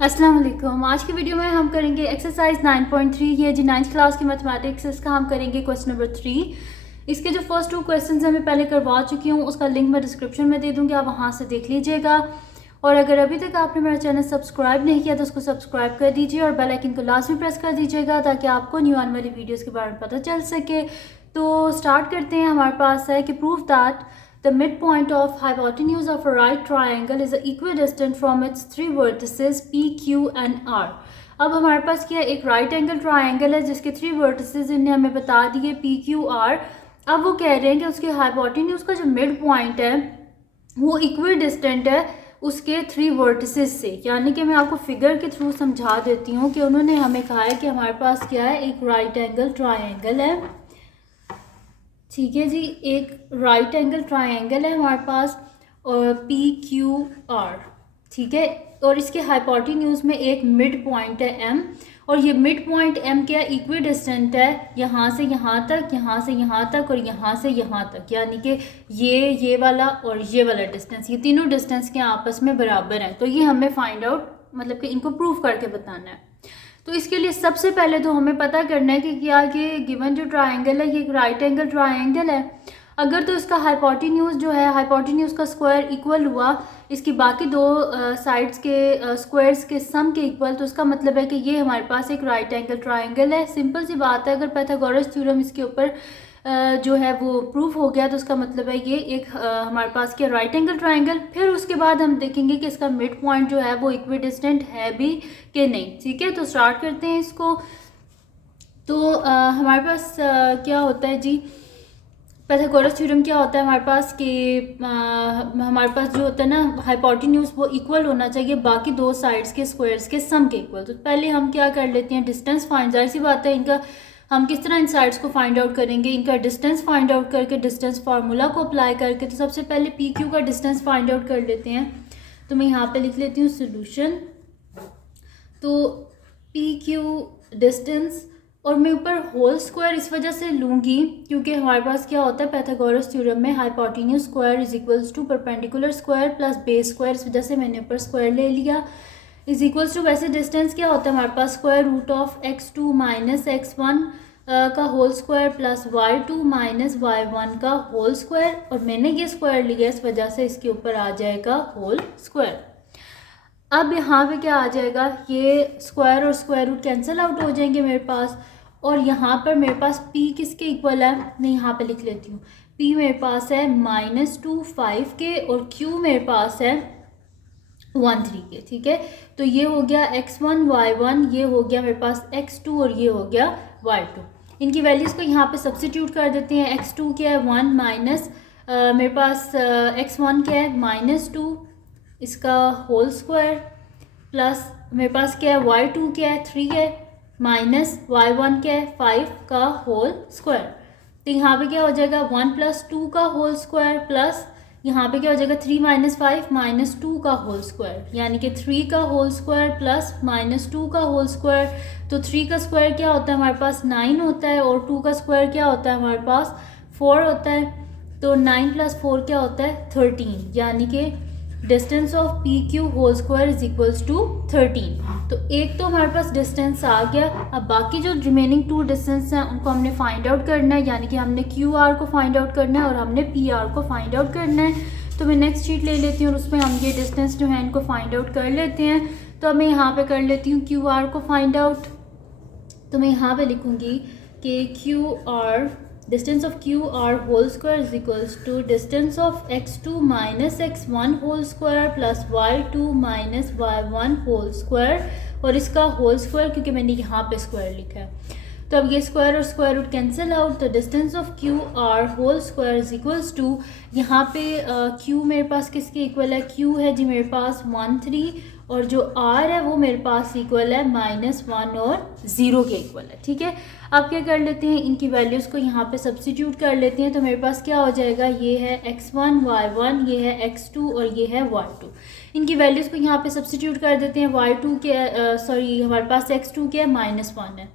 अस्सलाम वालेकुम। आज की वीडियो में हम करेंगे एक्सरसाइज 9.3। ये जी 9th क्लास की मैथमेटिक्स, इसका हम करेंगे क्वेश्चन नंबर 3। इसके जो फर्स्ट 2 क्वेश्चंस हैं मैं पहले करवा चुकी हूँ, उसका लिंक मैं डिस्क्रिप्शन में दे दूँगी, आप वहाँ से देख लीजिएगा। और अगर अभी तक आपने मेरा चैनल सब्सक्राइब नहीं किया तो उसको सब्सक्राइब कर दीजिए और बेल आइकन को लाजमी प्रेस कर दीजिएगा ताकि आपको न्यू आने वाली वीडियोज़ के बारे में पता चल सके। तो स्टार्ट करते हैं। हमारे पास है कि prove that the midpoint of hypotenuse of a right triangle is equidistant from its three vertices P, Q and R। अब हमारे पास क्या एक राइट एंगल ट्राइंगल है जिसके 3 वर्टिसेस इन्हें हमें बता दिए P, Q, R। अब वो कह रहे हैं कि उसके हाइपोटेन्यूज का जो मिड पॉइंट है वो इक्विडिस्टेंट है उसके 3 वर्टिसेस से। यानी कि मैं आपको फिगर के थ्रू समझा देती हूँ कि उन्होंने हमें कहा है कि हमारे पास क्या है, एक राइट एंगल ट्राइंगल है। ठीक है जी, एक राइट एंगल ट्राइंगल है हमारे पास और पी क्यू आर। ठीक है, और इसके हाइपोटेन्यूज में एक मिड पॉइंट है एम, और ये मिड पॉइंट एम क्या इक्वी डिस्टेंट है यहाँ से यहाँ तक, यहाँ से यहाँ तक और यहाँ से यहाँ तक। यानी कि ये वाला और ये वाला डिस्टेंस, ये तीनों डिस्टेंस के आपस में बराबर हैं। तो ये हमें फाइंड आउट मतलब कि इनको प्रूव करके बताना है। तो इसके लिए सबसे पहले तो हमें पता करना है कि क्या ये गिवन जो ट्राइंगल है ये एक राइट एंगल ट्राइंगल है। अगर तो इसका हाइपोटेन्यूज जो है, हाइपोटेन्यूज का स्क्वायर इक्वल हुआ इसकी बाकी दो साइड्स के स्क्वायर्स के सम के इक्वल, तो इसका मतलब है कि ये हमारे पास एक राइट एंगल ट्राइंगल है। सिंपल सी बात है, अगर पाइथागोरस थ्योरम इसके ऊपर जो है वो प्रूफ हो गया तो उसका मतलब है ये एक हमारे पास के राइट एंगल ट्राइंगल। फिर उसके बाद हम देखेंगे कि इसका मिड पॉइंट जो है वो इक्विडिस्टेंट है भी कि नहीं। ठीक है, तो स्टार्ट करते हैं इसको। तो हमारे पास क्या होता है जी, पाइथागोरस थ्योरम क्या होता है हमारे पास कि हमारे पास जो होता है ना हाइपोटेन्यूज वो इक्वल होना चाहिए बाकी दो साइड्स के स्क्वायर्स के सम के इक्वल। तो पहले हम क्या कर लेते हैं, डिस्टेंस फाइंड। जाहिर सी बात है इनका हम किस तरह इन साइड्स को फाइंड आउट करेंगे, इनका डिस्टेंस फाइंड आउट करके, डिस्टेंस फार्मूला को अप्लाई करके। तो सबसे पहले पी क्यू का डिस्टेंस फाइंड आउट कर लेते हैं। तो मैं यहाँ पे लिख लेती हूँ सोल्यूशन। तो पी क्यू डिस्टेंस, और मैं ऊपर होल स्क्वायर इस वजह से लूँगी क्योंकि हमारे पास क्या होता है पाइथागोरस थ्योरम में hypotenuse square is equals to perpendicular square plus base square, इस वजह से मैंने ऊपर स्क्वायर ले लिया। इज इक्वल्स टू, वैसे डिस्टेंस क्या होता है हमारे पास, square root of x2 minus x1 का whole square plus y2 minus y1 का होल स्क्वायर, और मैंने ये स्क्वायर लिया इस वजह से इसके ऊपर आ जाएगा होल स्क्वायर। अब यहाँ पे क्या आ जाएगा, ये स्क्वायर और स्क्वायर रूट कैंसिल आउट हो जाएंगे मेरे पास, और यहाँ पर मेरे पास p किसके इक्वल है, मैं यहाँ पे लिख लेती हूँ। p मेरे पास है -2 5 के और q मेरे पास है 1 3 के। ठीक है, तो ये हो गया x1 y1, ये हो गया मेरे पास x2 और ये हो गया y2। इनकी वैल्यूज़ को यहाँ पे सब्स्टिट्यूट कर देते हैं। x2 क्या है 1 माइनस मेरे पास x1 क्या है -2 इसका होल स्क्वायर प्लस मेरे पास क्या है y2 क्या है 3 है माइनस y1 क्या है 5 का होल स्क्वायर। तो यहाँ पे क्या हो जाएगा 1 + 2 का होल स्क्वायर प्लस यहाँ पे क्या हो जाएगा 3 - 5 - 2 का होल स्क्वायर, यानी कि 3 का होल स्क्वायर प्लस -2 का होल स्क्वायर। तो 3 का स्क्वायर क्या होता है हमारे पास 9 होता है, और 2 का स्क्वायर क्या होता है हमारे पास 4 होता है। तो 9 + 4 क्या होता है 13, यानी कि distance of P Q whole square is equals to 13। तो एक तो हमारे पास डिस्टेंस आ गया। अब बाकी जो रिमेनिंग 2 डिस्टेंस हैं उनको हमने फाइंड आउट करना है, यानी कि हमने क्यू आर को फाइंड आउट करना है और हमने पी आर को फाइंड आउट करना है। तो मैं नेक्स्ट शीट ले लेती हूँ और उसमें हम ये डिस्टेंस जो है इनको फाइंड आउट कर लेते हैं। तो अब मैं यहाँ पे कर लेती हूँ क्यू आर को फाइंड आउट। तो मैं यहाँ पे लिखूँगी कि Q R, distance of QR whole square is equals to distance of x2 minus x1 whole square plus y2 minus y1 whole square, और इसका होल स्क्वायर क्योंकि मैंने यहाँ पे स्क्वायर लिखा है। तो अब ये स्क्वायर और स्क्वायर रूट कैंसिल आउट, तो distance of Q R whole square is equals to, यहाँ पे क्यू मेरे पास किसके इक्वल है, क्यू है जी मेरे पास 1 3, और जो आर है वो मेरे पास इक्वल है -1 और 0 के इक्वल है। ठीक है, अब क्या कर लेते हैं, इनकी वैल्यूज़ को यहाँ पे सब्स्टिट्यूट कर लेते हैं। तो मेरे पास क्या हो जाएगा, ये है x1 y1, ये है x2 और ये है y2। इनकी वैल्यूज़ को यहाँ पे सब्स्टिट्यूट कर देते हैं। y2 के हमारे पास x2 क्या है -1 है,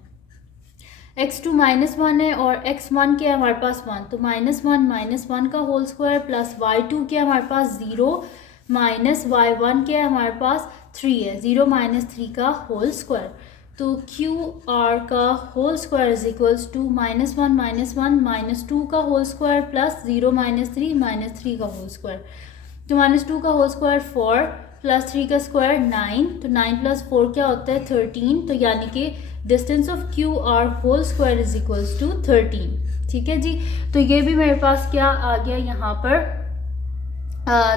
x2 -1 है, और x1 क्या है हमारे पास 1। तो -1 का होल स्क्वायर प्लस y2 क्या है हमारे पास 0 माइनस y1 क्या है हमारे पास 3 है, 0 माइनस 3 का होल स्क्वायर। तो क्यू आर का whole square is equals to -1 -2 का होल स्क्वायर प्लस 0 माइनस 3 का होल स्क्वायर। तो -2 का होल स्क्वायर 4 प्लस 3 का स्क्वायर 9, तो 9 प्लस 4 क्या होता है 13। तो यानी कि distance of Q R whole square is equals to 13। ठीक है जी, तो ये भी मेरे पास क्या आ गया यहाँ पर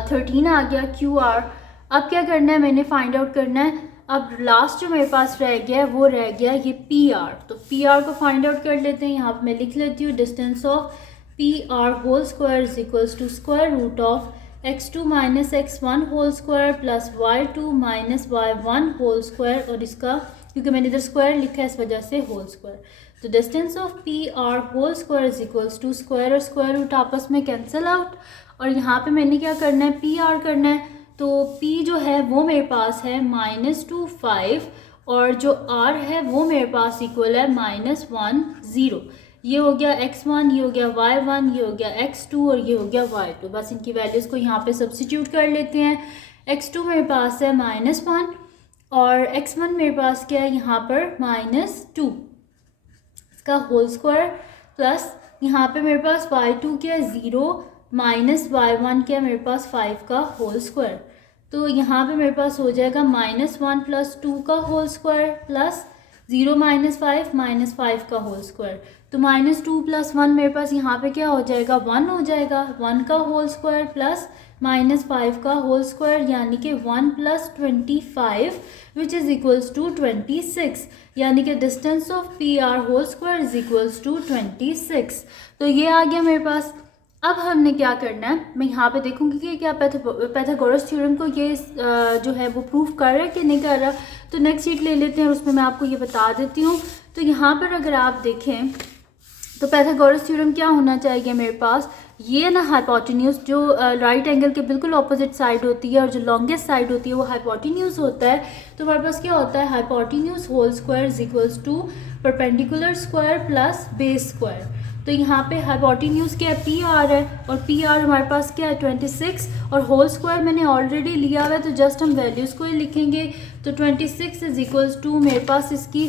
13 आ गया क्यू आर। अब क्या करना है, मैंने फाइंड आउट करना है। अब लास्ट जो मेरे पास रह गया है वो रह गया ये पी आर। तो पी आर को फाइंड आउट कर लेते हैं। यहाँ पर मैं लिख लेती हूँ distance of P R whole square is equals to square root of x2 minus x1 whole square plus y2 minus y1 whole square, और इसका क्योंकि मैंने इधर स्क्वायर लिखा है इस वजह से होल स्क्वायर। तो distance of P R whole square is equals to square और स्क्वायर रूट आपस में कैंसिल आउट। और यहाँ पे मैंने क्या करना है, पी आर करना है। तो p जो है वो मेरे पास है -2 5 और जो r है वो मेरे पास इक्वल है -1 0। ये हो गया x1, ये हो गया y1, ये हो गया x2 और ये हो गया y2। बस इनकी वैल्यूज़ को यहाँ पे सब्स्टिट्यूट कर लेते हैं। x2 मेरे पास है -1 और x1 मेरे पास क्या है यहाँ पर -2 इसका होल स्क्वायर प्लस यहाँ पे मेरे पास y2 क्या है 0 माइनस y1 क्या है मेरे पास 5 का होल स्क्वायर। तो यहाँ पे मेरे पास हो जाएगा -1 प्लस 2 का होल स्क्वायर प्लस 0 माइनस 5 का होल स्क्वायर। तो -2 प्लस 1 मेरे पास यहाँ पे क्या हो जाएगा 1 हो जाएगा, 1 का होल स्क्वायर प्लस -5 का होल स्क्वायर यानी कि 1 plus 25 which is equals to 26। यानी कि distance of P R whole square is equals to 26। तो ये आ गया मेरे पास। अब हमने क्या करना है, मैं यहाँ पे देखूँगी कि क्या पैथागोरस थ्योरम को ये जो है वो प्रूफ कर रहा है कि नहीं कर रहा। तो नेक्स्ट शीट ले लेते हैं और उसमें मैं आपको ये बता देती हूँ। तो यहाँ पर अगर आप देखें तो पैथागोरस थ्योरम क्या होना चाहिए मेरे पास, ये ना हाइपोटेन्यूज जो राइट एंगल के बिल्कुल ऑपोजिट साइड होती है और जो लॉन्गेस्ट साइड होती है वो हाइपोटेन्यूज होता है। तो हमारे पास क्या होता है hypotenuse whole square is equals to perpendicular square plus base square. तो यहाँ पे हाइपोटेन्यूज क्या है पी आर है और पी आर हमारे पास क्या है 26 और होल स्क्वायर मैंने ऑलरेडी लिया हुआ है तो जस्ट हम वैल्यूज़ को ही लिखेंगे। तो 26 इज इक्वल्स टू मेरे पास इसकी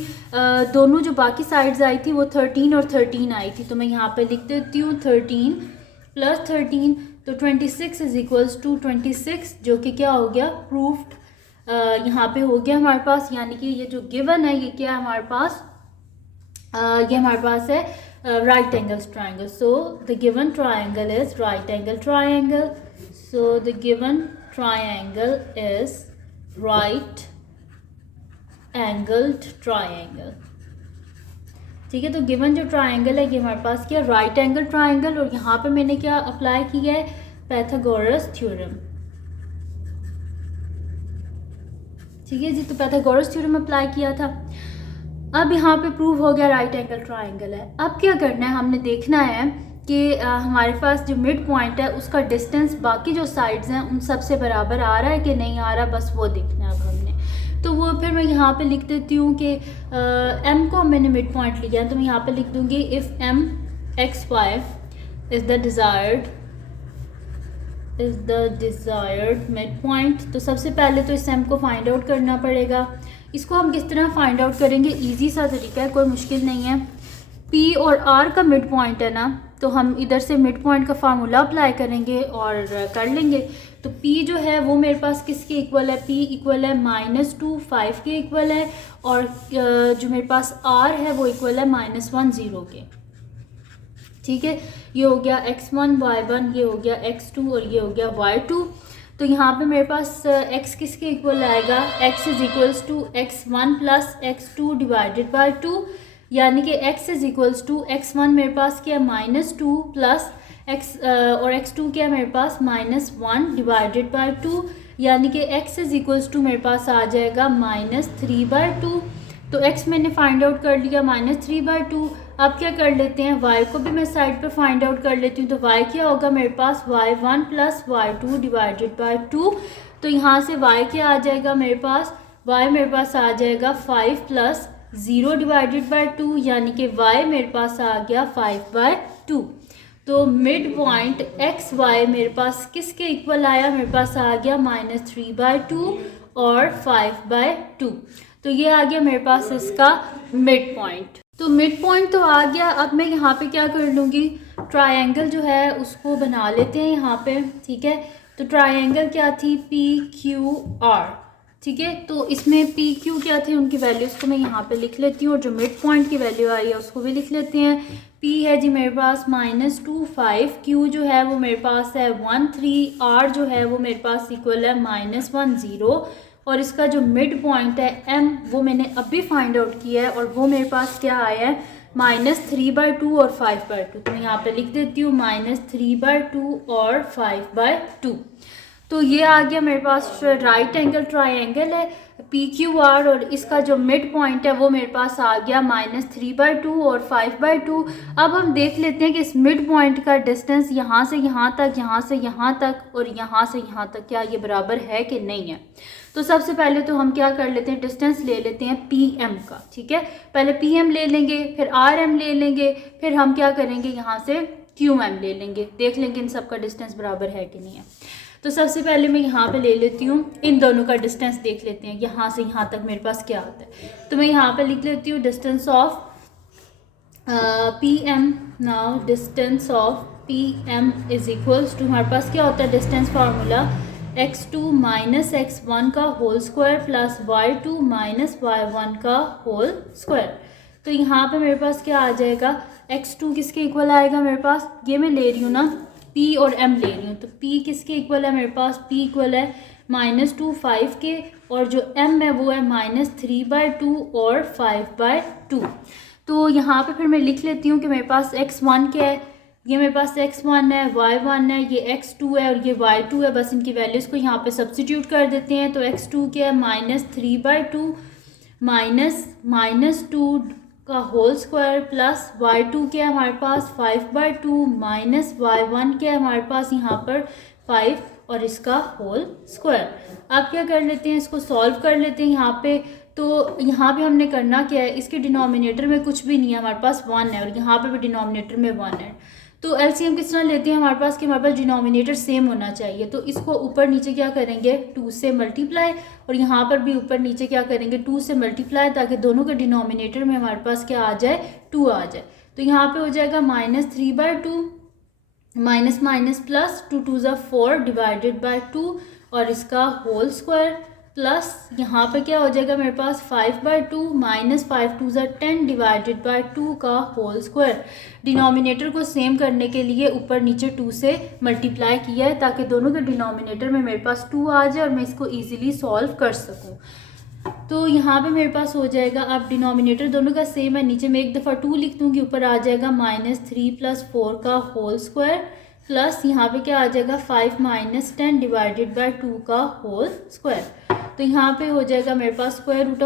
दोनों जो बाकी साइड्स आई थी वो 13 और 13 आई थी। तो मैं यहाँ पे लिख देती हूँ 13 प्लस 13। तो 26 इज इक्वल्स टू 26 जो कि क्या हो गया प्रूफ्ड यहाँ पे हो गया हमारे पास। यानी कि ये जो गिवन है ये क्या है हमारे पास ये हमारे पास है right angle triangle. So the given triangle is right angle triangle. So the given triangle is right angled triangle. ठीक है, तो गिवन जो ट्राइंगल है ये हमारे पास क्या राइट एंगल ट्राइंगल और यहाँ पे मैंने क्या अप्लाई किया है पैथागोरस थ्योरम। ठीक है जी, तो पैथागोरस थ्योरम अप्लाई किया था। अब यहाँ पे प्रूव हो गया राइट एंगल ट्राइंगल है। अब क्या करना है, हमने देखना है कि हमारे पास जो मिड पॉइंट है उसका डिस्टेंस बाकी जो साइड्स हैं उन सब से बराबर आ रहा है कि नहीं आ रहा, बस वो देखना है अब हमने। तो वो फिर मैं यहाँ पे लिख देती हूँ कि एम को मैंने मिड पॉइंट लिया है तो मैं यहाँ पे लिख दूँगी if M X Y is the desired mid point. तो सबसे पहले तो इस एम को फाइंड आउट करना पड़ेगा। इसको हम किस तरह फाइंड आउट करेंगे, इजी सा तरीका है, कोई मुश्किल नहीं है। P और R का मिड पॉइंट है ना, तो हम इधर से मिड पॉइंट का फार्मूला अप्लाई करेंगे और कर लेंगे। तो P जो है वो मेरे पास किसके इक्वल है, P इक्वल है -2 5 के इक्वल है और जो मेरे पास R है वो इक्वल है -1 0 के। ठीक है, ये हो गया x1 y1, ये हो गया x2 और ये हो गया y2। तो यहाँ पे मेरे पास x किसके इक्वल आएगा, x is equals to x1 plus x2 divided by 2। यानी कि x is equals to x1 मेरे पास क्या है -2 प्लस x और x2 क्या है मेरे पास -1 डिवाइडेड बाय 2। यानी कि x इज इक्वल्स टू मेरे पास आ जाएगा -3/2। तो x मैंने फाइंड आउट कर लिया -3/2। अब क्या कर लेते हैं, y को भी मैं साइड पे फाइंड आउट कर लेती हूँ। तो y क्या होगा मेरे पास y1 plus y2 divided by 2। तो यहाँ से y क्या आ जाएगा मेरे पास, y मेरे पास आ जाएगा 5 प्लस 0 डिवाइडेड बाय 2। यानी कि y मेरे पास आ गया 5/2। तो मिड पॉइंट एक्स वाई मेरे पास किसके इक्वल आया, मेरे पास आ गया -3/2 और 5/2। तो ये आ गया मेरे पास इसका मिड पॉइंट। तो मिड पॉइंट तो आ गया। अब मैं यहाँ पे क्या कर लूँगी, ट्रायंगल जो है उसको बना लेते हैं यहाँ पे, ठीक है। तो ट्रायंगल क्या थी, PQR, ठीक है। तो इसमें PQ क्या थे, उनकी वैल्यूज़ को मैं यहाँ पे लिख लेती हूँ और जो मिड पॉइंट की वैल्यू आई है उसको भी लिख लेते हैं। P है जी मेरे पास -2, Q जो है वो मेरे पास है 1, 3, R जो है वो मेरे पास इक्वल है -1, 0, और इसका जो मिड पॉइंट है M वो मैंने अभी फाइंड आउट किया है और वो मेरे पास क्या आया है -3/2 और 5/2। तो मैं यहाँ पे लिख देती हूँ -3/2 और 5/2। तो ये आ गया मेरे पास राइट एंगल ट्रायंगल है PQR, और इसका जो मिड पॉइंट है वो मेरे पास आ गया -3/2 और 5/2। अब हम देख लेते हैं कि इस मिड पॉइंट का डिस्टेंस यहाँ से यहाँ तक, यहाँ से यहाँ तक और यहाँ से यहाँ तक क्या ये बराबर है कि नहीं है। तो सबसे पहले तो हम क्या कर लेते हैं, डिस्टेंस ले लेते हैं PM का, ठीक है। पहले PM ले लेंगे, फिर RM ले लेंगे, फिर हम क्या करेंगे यहाँ से QM ले लेंगे, देख लेंगे इन सब का डिस्टेंस बराबर है कि नहीं है। तो सबसे पहले मैं यहाँ पे ले लेती हूँ, इन दोनों का डिस्टेंस देख लेते हैं यहाँ से यहाँ तक मेरे पास क्या आता है। तो मैं यहाँ पे लिख लेती हूँ distance of PM। Now distance of PM is equals to, हमारे पास क्या होता है distance formula, x2 minus x1 का whole square plus y2 minus y1 का होल स्क्वायर। तो यहाँ पे मेरे पास क्या आ जाएगा, x2 किसके इक्वल आएगा मेरे पास, ये मैं ले रही हूँ ना P और M ले रही हूँ, तो P किसके इक्वल है मेरे पास, P इक्वल है -2, 5 के, और जो M है वो है -3/2 और 5/2। तो यहाँ पे फिर मैं लिख लेती हूँ कि मेरे पास x1 क्या है, ये मेरे पास x1 है, y1 है, ये x2 है और ये y2 है। बस इनकी वैल्यूज़ को यहाँ पे सब्स्टिट्यूट कर देते हैं। तो x2 क्या है -3/2 -2 का होल स्क्वायर प्लस y2 क्या है हमारे पास 5/2 माइनस y1 क्या है हमारे पास यहाँ पर 5 और इसका होल स्क्वायर। अब क्या कर लेते हैं, इसको सॉल्व कर लेते हैं यहाँ पे। तो यहाँ पे हमने करना क्या है, इसके डिनोमिनेटर में कुछ भी नहीं है, हमारे पास 1 है और यहाँ पे भी डिनोमिनेटर में 1 है। तो LCM किस तरह लेते हैं हमारे पास कि हमारे पास डिनोमिनेटर सेम होना चाहिए। तो इसको ऊपर नीचे क्या करेंगे 2 से मल्टीप्लाई, और यहाँ पर भी ऊपर नीचे क्या करेंगे 2 से मल्टीप्लाई, ताकि दोनों के डिनोमिनेटर में हमारे पास क्या आ जाए 2 आ जाए। तो यहाँ पे हो जाएगा -3/2 माइनस माइनस प्लस 2 2 ज़ा 4 डिवाइडेड बाय 2 और इसका होल स्क्वायर प्लस यहाँ पे क्या हो जाएगा मेरे पास 5/2 माइनस 5 2 ज़ा 10 डिवाइडेड बाय 2 का होल स्क्वायर। डिनोमिनेटर को सेम करने के लिए ऊपर नीचे 2 से मल्टीप्लाई किया है ताकि दोनों के डिनोमिनेटर में मेरे पास 2 आ जाए और मैं इसको ईजिली सॉल्व कर सकूँ। तो यहाँ पे मेरे पास हो जाएगा, अब डिनोमिनेटर दोनों का सेम है, नीचे मैं एक दफ़ा 2 लिख दूँगी, ऊपर आ जाएगा -3 + 4 का होल स्क्वायर प्लस यहाँ पे क्या आ जाएगा 5 - 10 डिवाइडेड बाय 2 का होल स्क्वायर। तो यहाँ पे हो जाएगा मेरे पास √4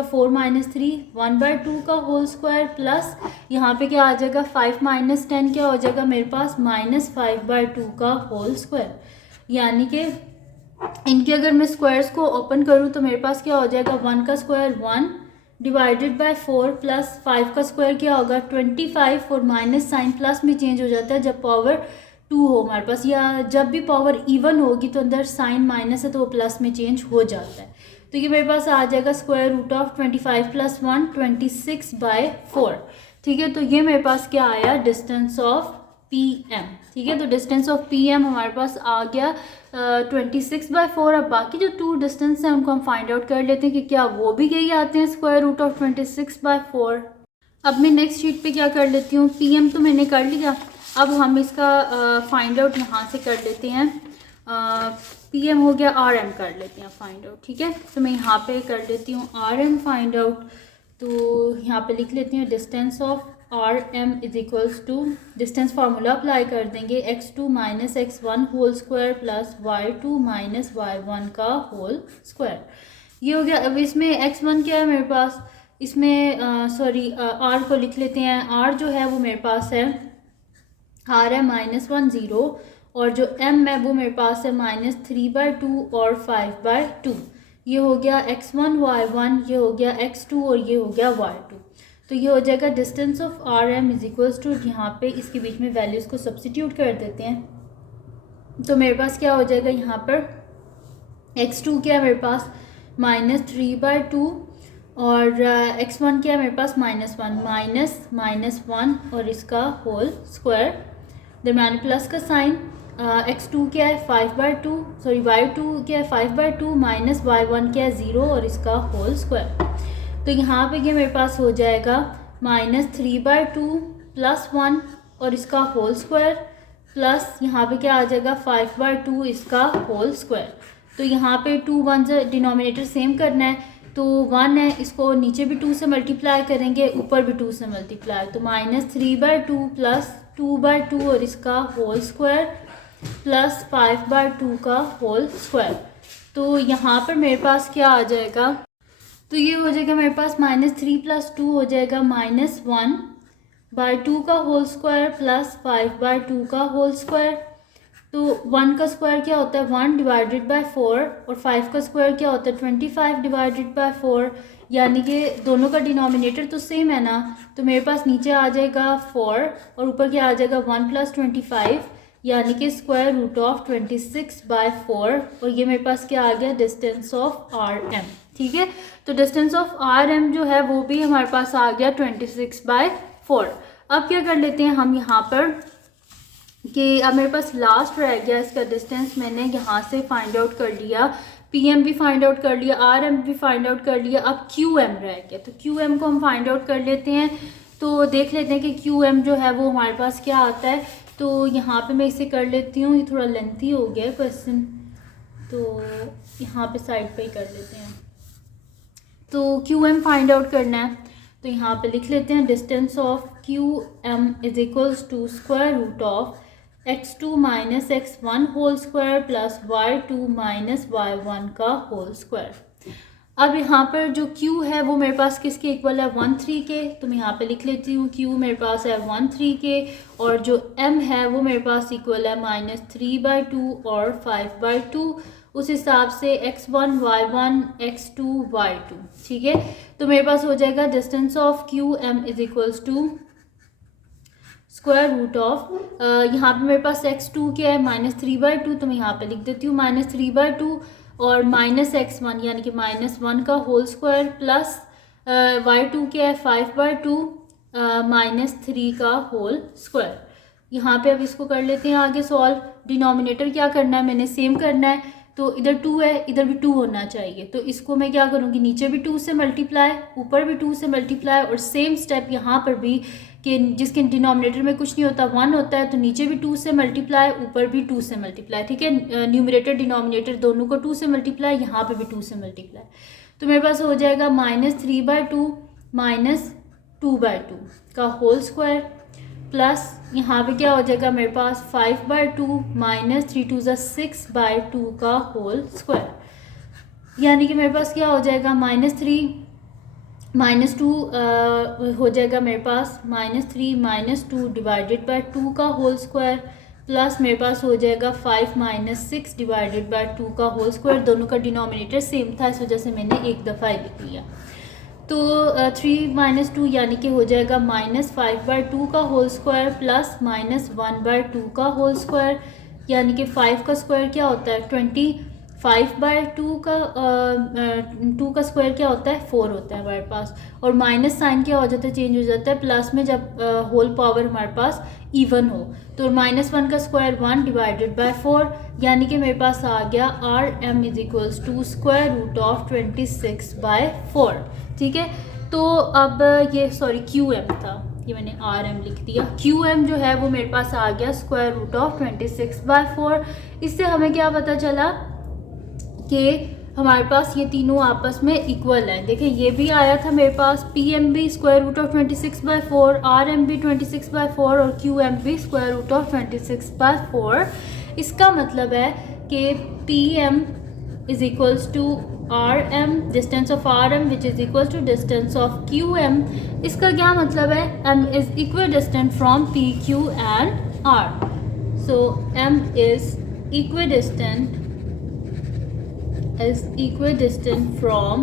- 3 1/2 का होल स्क्वायर प्लस यहाँ पे क्या आ जाएगा 5 - 10 क्या हो जाएगा मेरे पास -5/2 का होल स्क्वायर। यानी कि इनके अगर मैं स्क्वायर्स को ओपन करूँ तो मेरे पास क्या हो जाएगा 1 का स्क्वायर 1 डिवाइडेड बाय 4 प्लस 5 का स्क्वायर क्या होगा 25 और माइनस साइन प्लस में चेंज हो जाता है जब पावर 2 हो हमारे पास, या जब भी पावर इवन होगी तो अंदर साइन माइनस है तो वो प्लस में चेंज हो जाता है। तो ये मेरे पास आ जाएगा √25 + 1 26/4। ठीक है, तो ये मेरे पास क्या आया डिस्टेंस ऑफ PM। ठीक है, तो डिस्टेंस ऑफ PM हमारे पास आ गया 26/4। अब बाकी जो 2 डिस्टेंस हैं उनको हम फाइंड आउट कर लेते हैं कि क्या वो भी यही आते हैं √26/4। अब मैं नेक्स्ट शीट पे क्या कर लेती हूँ, PM तो मैंने कर लिया, अब हम इसका फाइंड आउट यहाँ से कर लेते हैं। PM हो गया, RM कर लेते हैं फाइंड आउट। ठीक है, तो मैं यहाँ पे कर लेती हूँ RM फाइंड आउट। तो यहाँ पे लिख लेती हूँ distance of RM is equals to, distance formula apply कर देंगे x2 - x1 whole square plus y2 - y1 का होल स्क्वायर। ये हो गया। अब इसमें x1 क्या है मेरे पास, इसमें R को लिख लेते हैं। R जो है वो मेरे पास है R है -1 0 और जो M है वो मेरे पास है -3/2 और 5/2। ये हो गया x1 y1, ये हो गया x2 और ये हो गया y2। तो ये हो जाएगा distance of RM is equals to, यहाँ पे इसके बीच में वैल्यूज़ को सब्स्टिट्यूट कर देते हैं। तो मेरे पास क्या हो जाएगा यहाँ पर x2 क्या है मेरे पास -3/2 और x1 क्या है मेरे पास -1 -1 और इसका होल स्क्वायर, दरम्यान प्लस का साइन। x2 क्या है 5/2, सॉरी y2 क्या है 5/2 माइनस y1 क्या है 0 और इसका होल स्क्वायर। तो यहाँ पे ये मेरे पास हो जाएगा -3/2 + 1 और इसका होल स्क्वायर प्लस यहाँ पे क्या आ जाएगा 5/2 इसका होल स्क्वायर। तो यहाँ पे 2 1 डिनोमिनेटर सेम करना है, तो 1 है, इसको नीचे भी 2 से मल्टीप्लाई करेंगे, ऊपर भी 2 से मल्टीप्लाई, तो -3/2 + 2/2 और इसका होल स्क्वायर प्लस 5/2 का होल स्क्वायर। तो यहाँ पर मेरे पास क्या आ जाएगा, तो ये हो जाएगा मेरे पास -3 + 2 हो जाएगा -1/2 का होल स्क्वायर प्लस 5/2 का होल स्क्वायर। तो 1 का स्क्वायर क्या होता है 1 डिवाइडेड बाय 4 और 5 का स्क्वायर क्या होता है 25 डिवाइडेड बाय 4, यानी कि दोनों का डिनोमिनेटर तो सेम है ना, तो मेरे पास नीचे आ जाएगा 4 और ऊपर क्या आ जाएगा 1 + 25 यानी कि √26/4 और ये मेरे पास क्या आ गया डिस्टेंस ऑफ RM। ठीक है, तो डिस्टेंस ऑफ RM जो है वो भी हमारे पास आ गया 26/4। अब क्या कर लेते हैं हम यहाँ पर कि अब मेरे पास लास्ट रह गया इसका डिस्टेंस, मैंने यहाँ से फाइंड आउट कर लिया, PM भी फाइंड आउट कर लिया, RM भी फाइंड आउट कर लिया, अब QM रह गया। तो QM को हम फाइंड आउट कर लेते हैं, तो देख लेते हैं कि QM जो है वो हमारे पास क्या आता है। तो यहाँ पे मैं इसे कर लेती हूँ, ये थोड़ा लेंथी हो गया है क्वेश्चन, तो यहाँ पे साइड पे ही कर लेते हैं। तो QM फाइंड आउट करना है, तो यहाँ पे लिख लेते हैं distance of QM is equals to √(x2 - x1 whole square plus y2 - y1 का होल स्क्वायर। अब यहाँ पर जो Q है वो मेरे पास किसके इक्वल है 1/3 के, तो मैं यहाँ पे लिख लेती हूँ Q मेरे पास है 1/3 के और जो M है वो मेरे पास इक्वल है -3/2 और 5/2, उस हिसाब से x1 y1 x2 y2। ठीक है, तो मेरे पास हो जाएगा distance of QM is equals to √, यहाँ पे मेरे पास x2 क्या है -3/2, तो मैं यहाँ पे लिख देती हूँ -3/2 और -x1 यानी कि -1 का होल स्क्वायर प्लस y2 क्या है 5/2 -3 का होल स्क्वायर। यहाँ पे अब इसको कर लेते हैं आगे सॉल्व। डिनोमिनेटर क्या करना है मैंने सेम करना है, तो इधर 2 है इधर भी 2 होना चाहिए, तो इसको मैं क्या करूँगी नीचे भी 2 से मल्टीप्लाई ऊपर भी 2 से मल्टीप्लाई और सेम स्टेप यहाँ पर भी कि जिसके डिनोमिनेटर में कुछ नहीं होता 1 होता है, तो नीचे भी 2 से मल्टीप्लाई ऊपर भी 2 से मल्टीप्लाई। ठीक है, न्यूमरेटर डिनोमिनेटर दोनों को 2 से मल्टीप्लाई, यहाँ पे भी 2 से मल्टीप्लाई, तो मेरे पास हो जाएगा -3/2 -2/2 का होल स्क्वायर प्लस यहाँ पे क्या हो जाएगा मेरे पास 5/2 -3 × 6/2 का होल स्क्वायर, यानी कि मेरे पास क्या हो जाएगा -3 -2 हो जाएगा मेरे पास -3 -2 डिवाइडेड बाय 2 का होल स्क्वायर प्लस मेरे पास हो जाएगा 5 - 6 डिवाइडेड बाय 2 का होल स्क्वायर। दोनों का डिनोमिनेटर सेम था, इस वजह से मैंने एक दफ़ा ही लिख लिया। तो 3 - 2 यानी कि हो जाएगा -5/2 का होल स्क्वायर प्लस -1/2 का होल स्क्वायर, यानी कि 5 का स्क्वायर क्या होता है 25/2 का 2 का स्क्वायर क्या होता है 4 होता है हमारे पास, और माइनस साइन क्या हो जाता है चेंज हो जाता है प्लस में जब होल पावर हमारे पास इवन हो, तो -1 का स्क्वायर 1 डिवाइडेड बाय 4, यानी कि मेरे पास आ गया RM इज इक्वल्स टू √26/4। ठीक है, तो अब ये सॉरी QM था, ये मैंने RM लिख दिया, QM जो है वो मेरे पास आ गया √26/4। इससे हमें क्या पता चला कि हमारे पास ये तीनों आपस में इक्वल है। देखिए ये भी आया था मेरे पास PM भी √26/4, RM भी 26/4 और QM भी √26/4। इसका मतलब है कि PM is equals to RM distance of RM which is equal to distance of QM। इसका क्या मतलब है M is equal distant from PQ and R, so M is equidistant from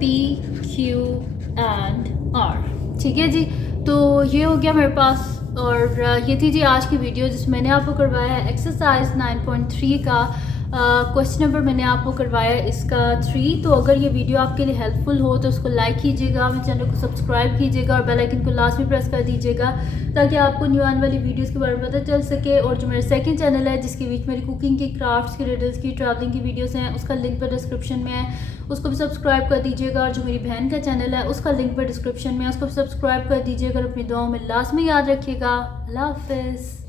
PQ and R। ठीक है जी, तो ये हो गया मेरे पास, और ये थी जी आज की वीडियो जिसमें मैंने आपको करवाया है एक्सरसाइज 9.3 का क्वेश्चन नंबर मैंने आपको करवाया इसका 3। तो अगर ये वीडियो आपके लिए हेल्पफुल हो तो उसको लाइक कीजिएगा, मेरे चैनल को सब्सक्राइब कीजिएगा और बेल आइकन को लास्ट में प्रेस कर दीजिएगा ताकि आपको न्यू आने वाली वीडियोस के बारे में पता चल सके। और जो मेरा सेकंड चैनल है जिसके बीच मेरी कुकिंग की, क्राफ्ट्स की, रिडल्स की, ट्रैवलिंग की वीडियोस हैं, उसका लिंक पर डिस्क्रिप्शन में है, उसको भी सब्सक्राइब कर दीजिएगा। और जो मेरी बहन का चैनल है उसका लिंक पर डिस्क्रिप्शन में है, उसको भी सब्सक्राइब कर दीजिएगा और अपनी दुआओं में लास्ट में याद रखिएगा। अल्लाह हाफिज़।